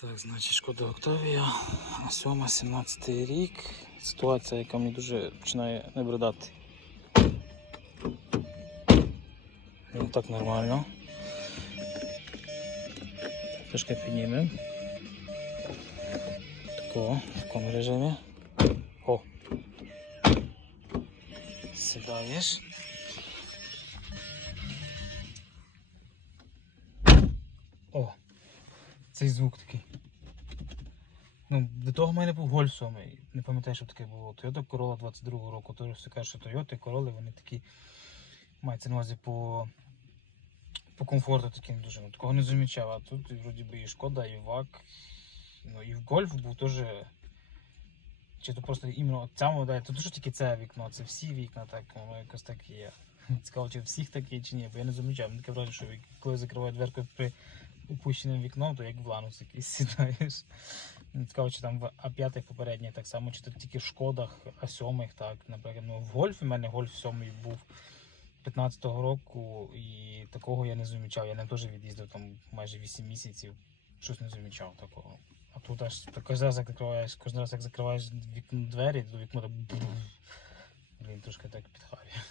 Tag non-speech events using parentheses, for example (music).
Так, значить, шкода Октавія, 7 17 рік. Ситуація, яка мені дуже починає набридати. Ну так нормально. Трошки піднімемо. Такого, в такому режимі. О! Сідаєш. О! Цей звук такий. Ну, до того в мене був Гольф 7. Не пам'ятаю, що таке було. Toyota Corolla 22 року. Тож все кажуть, що Toyota, Corolla, вони такі. Мається на увазі по, по комфорту таким дуже. Ну, такого не замічав. А тут вроді би і шкода, і ВАК. Ну і в Гольф був теж. Чи то просто іменно ця модель, то що тільки це вікно, це всі вікна, так, воно якось так є. (laughs) Цікаво, чи всіх такі, чи ні, бо я не замічав. Мені таке враження, що коли закриваю дверку при опущеним вікном, то як в ланус якийсь (laughs) сідаєш. Цікаво, чи там в А5 попередніх так само, чи то тільки в шкодах А7, так, наприклад. Ну, в гольфі в мене гольф 7 був 15-го року, і такого я не замічав. Я ним теж від'їздив там майже 8 місяців. Щось не замічав такого. А тут аж кожен раз, як закриваєш, кожен раз, як закриваєш вікно двері, то вікно так. Блін, трошки так підхарює.